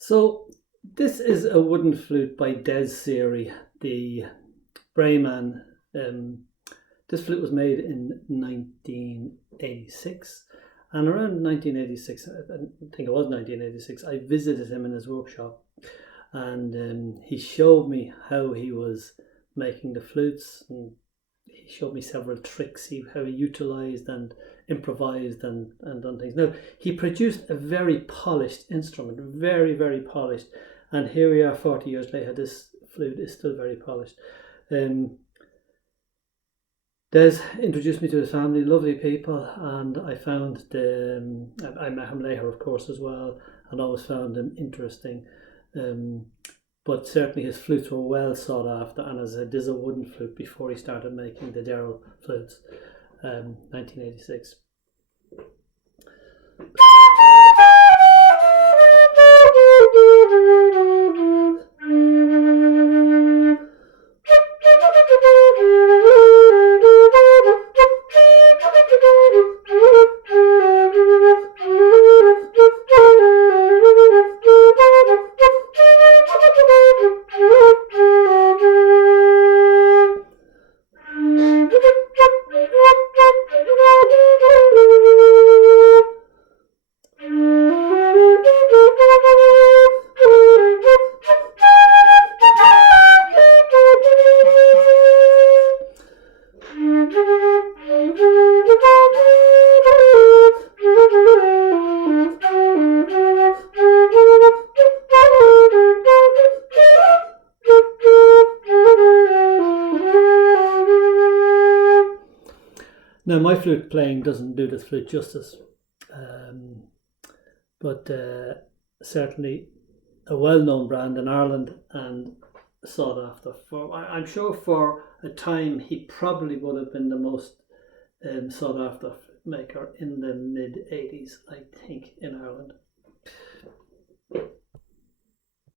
So this is a wooden flute by Seery, the Bray man. This flute was made in 1986, and around 1986, I think it was 1986, I visited him in his workshop, and he showed me how he was making the flutes, and he showed me several tricks, how he utilized and improvised and done things. Now, he produced a very polished instrument, very, very polished. And here we are 40 years later, this flute is still very polished. Des introduced me to his family, lovely people, and I found I met him later, of course, as well, and always found him interesting. But certainly his flutes were well sought after, and as I said, this is a wooden flute before he started making the deril flutes, 1986. Now, my flute playing doesn't do the flute justice, but certainly a well-known brand in Ireland and sought after. I'm sure for a time he probably would have been the most sought after maker in the mid-80s, I think, in Ireland.